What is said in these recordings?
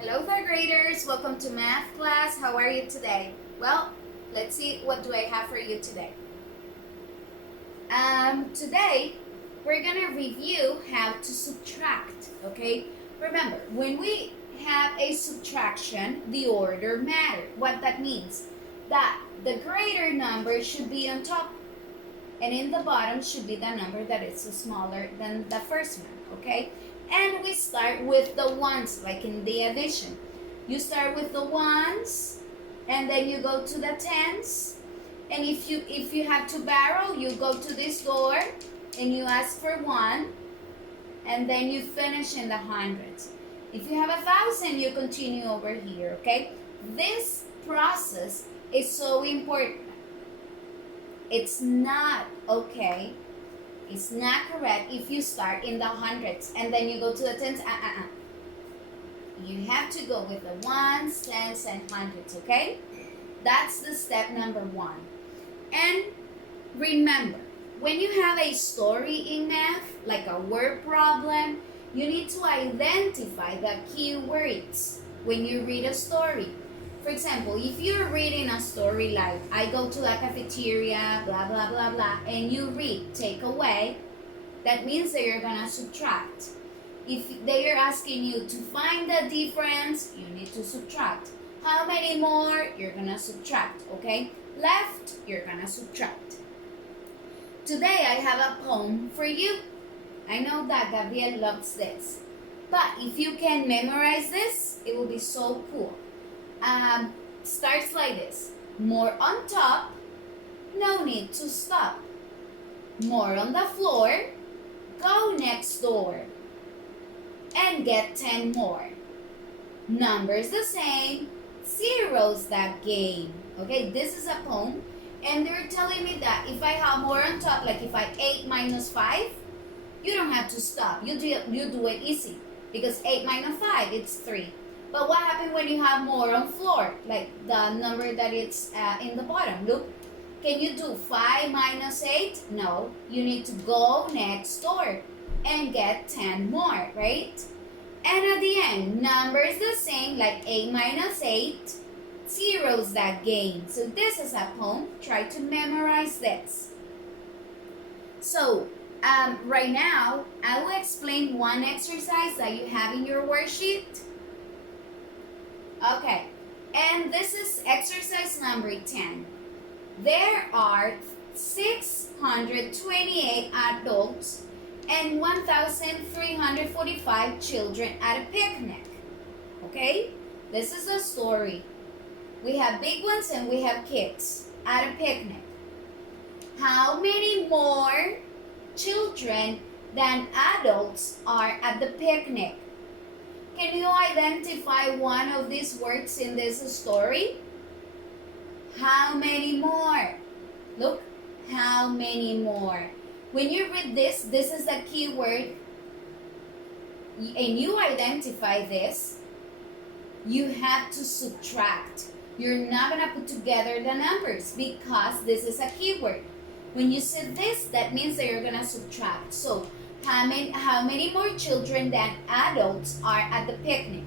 Hello third graders, welcome to math class. How are you today? Well, let's see what do I have for you today. Today we're gonna review how to subtract, okay? Remember, when we have a subtraction, the order matters. What that means? That the greater number should be on top and in the bottom should be the number that is smaller than the first one, okay? And we start with the ones, like in the addition. You start with the ones, and then you go to the tens. And if you have to borrow, you go to this door, and you ask for one, and then you finish in the hundreds. If you have 1,000, you continue over here, okay? This process is so important. It's not okay. It's not correct if you start in the hundreds and then you go to the tens. You have to go with the ones, tens, and hundreds, okay? That's the step number one. And remember, when you have a story in math, like a word problem, you need to identify the key words when you read a story. For example, if you're reading a story like, I go to the cafeteria, blah, blah, blah, blah, and you read take away, that means that you're going to subtract. If they are asking you to find the difference, you need to subtract. How many more? You're going to subtract, okay? Left, you're going to subtract. Today, I have a poem for you. I know that Gabriel loves this. But if you can memorize this, it will be so cool. Starts like this. More on top, no need to stop. More on the floor, go next door. And get 10 more. Numbers the same, zeros that game. Okay, this is a poem. And they're telling me that if I have more on top, like if I 8 minus 5, you don't have to stop. You do it easy. Because 8 minus 5, it's 3. But what happens when you have more on floor? Like the number that it's in the bottom. Look, can you do 5 minus 8? No, you need to go next door and get 10 more, right? And at the end, numbers the same, like 8 minus 8, zeros that game. So this is a poem. Try to memorize this. So right now, I will explain one exercise that you have in your worksheet. Okay, and this is exercise number 10. There are 628 adults and 1,345 children at a picnic. Okay, this is the story. We have big ones and we have kids at a picnic. How many more children than adults are at the picnic? Can you identify one of these words in this story? How many more? Look, how many more? When you read this is a key word, and you identify this, you have to subtract. You're not going to put together the numbers because this is a keyword. When you say this, that means that you're going to subtract. So, how many more children than adults are at the picnic?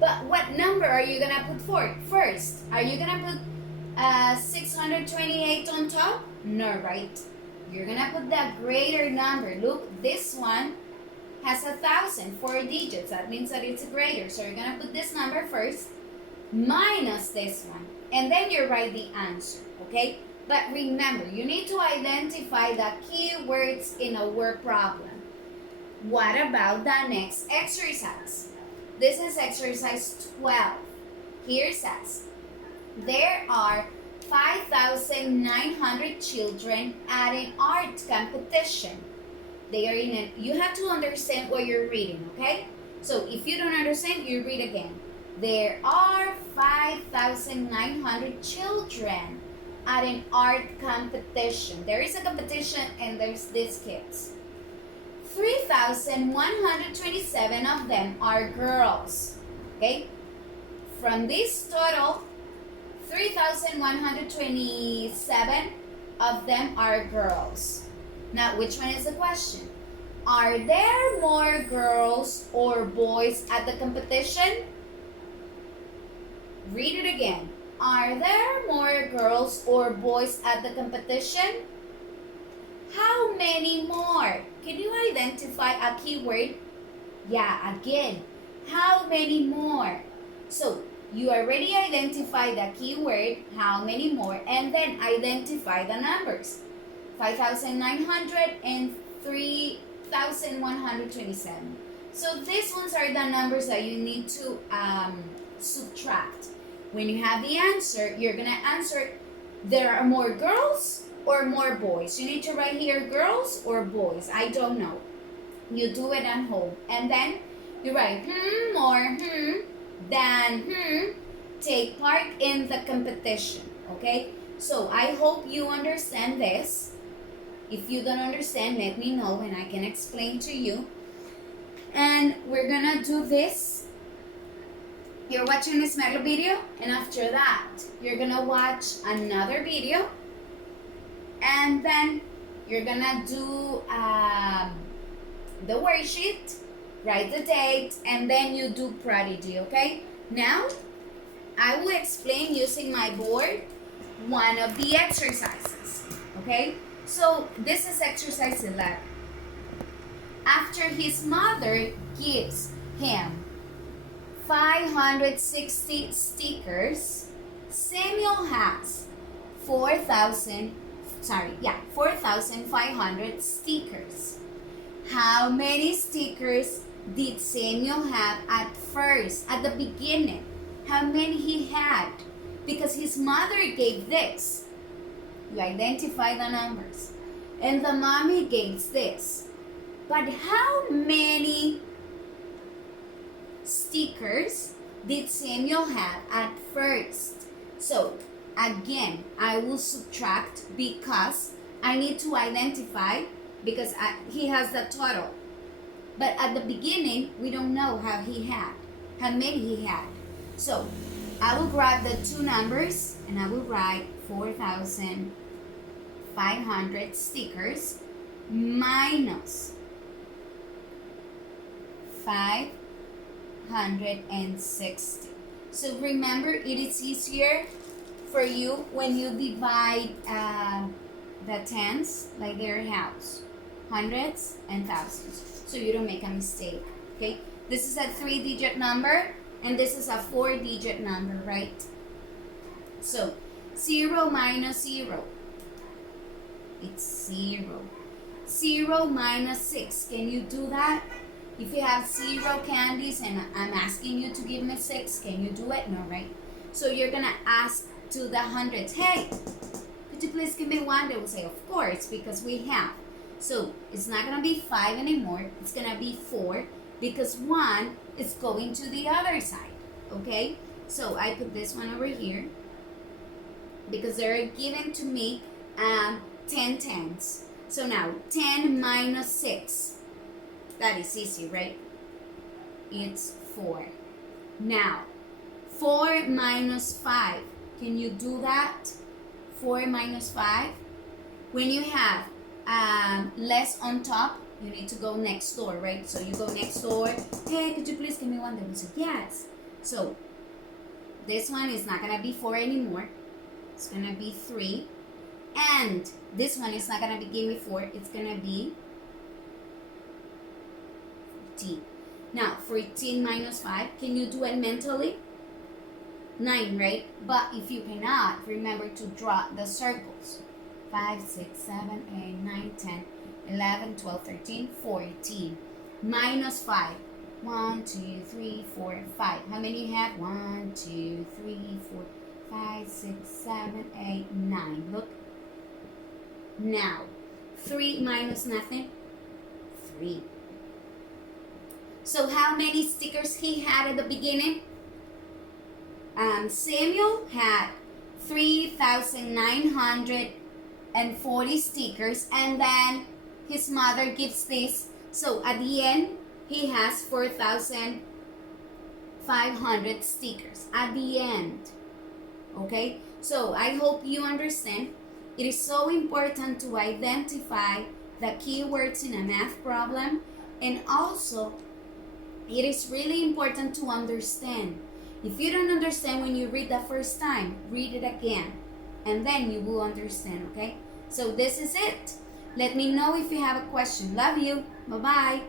But what number are you going to put first? Are you going to put 628 on top? No, right? You're going to put the greater number. Look, this one has 1,000, 4 digits. That means that it's greater. So you're going to put this number first minus this one. And then you write the answer, okay? But remember, you need to identify the keywords in a word problem. What about the next exercise? This is exercise 12. Here says, there are 5,900 children at an art competition. They are you have to understand what you're reading, okay? So if you don't understand, you read again. There are 5,900 children at an art competition. There is a competition and there's these kids. 3,127 of them are girls. Okay? From this total, 3,127 of them are girls. Now, which one is the question? Are there more girls or boys at the competition? read it again. Are there more girls or boys at the competition? How many more? Can you identify a keyword? Yeah, again, how many more? So you already identified the keyword, how many more, and then identify the numbers. 5,900 and 3,127. So these ones are the numbers that you need to subtract. When you have the answer, you're gonna answer, there are more girls or more boys. You need to write here girls or boys. I don't know. You do it at home. And then you write more than take part in the competition. Okay? So I hope you understand this. If you don't understand, let me know and I can explain to you. And we're gonna do this. You're watching this Merlo video, and after that, you're gonna watch another video, and then you're gonna do the worksheet, write the date, and then you do Prodigy, okay? Now, I will explain using my board one of the exercises, okay? So, this is exercise 11. After his mother gives him 560 stickers, Samuel has 4,500 stickers. How many stickers did Samuel have at first, at the beginning? How many he had? Because his mother gave this. You identify the numbers. And the mommy gave this. But how many stickers did Samuel have at first? So, again, I will subtract because I need to identify because he has the total. But at the beginning, we don't know how many he had. So, I will grab the two numbers and I will write 4,500 stickers minus 560. So remember, it is easier for you when you divide the tens like their house, hundreds and thousands, so you don't make a mistake. Okay, this is a 3-digit number and this is a 4-digit number, right? So 0 minus 0, it's 0. 0 minus 6, can you do that? If you have 0 candies and I'm asking you to give me 6, can you do it? No, right? So you're gonna ask to the hundreds, hey, could you please give me 1? They will say, of course, because we have. So it's not gonna be 5 anymore, it's gonna be 4 because 1 is going to the other side, okay? So I put this one over here because they're given to me 10 tens. So now 10 minus 6. That is easy, right? It's 4. Now, 4 minus 5. Can you do that? 4 minus 5. When you have less on top, you need to go next door, right? So you go next door. Hey, could you please give me 1? They will say, yes. So, this one is not going to be 4 anymore. It's going to be 3. And this one is not going to be give me 4. It's going to be 14. Now, 14 minus 5, can you do it mentally? 9, right? But if you cannot, remember to draw the circles. 5, 6, 7, 8, 9, 10, 11, 12, 13, 14. Minus 5. 1, 2, 3, 4, 5. How many you have? 1, 2, 3, 4, 5, 6, 7, 8, 9. Look. Now, 3 minus nothing? 3. So how many stickers he had at the beginning? Samuel had 3,940 stickers, and then his mother gives this. So at the end, he has 4,500 stickers at the end. Okay? So I hope you understand. It is so important to identify the keywords in a math problem, and also it is really important to understand If you don't understand when you read the first time, read it again, and then you will understand, okay? So this is it. Let me know if you have a question. Love you. Bye-bye.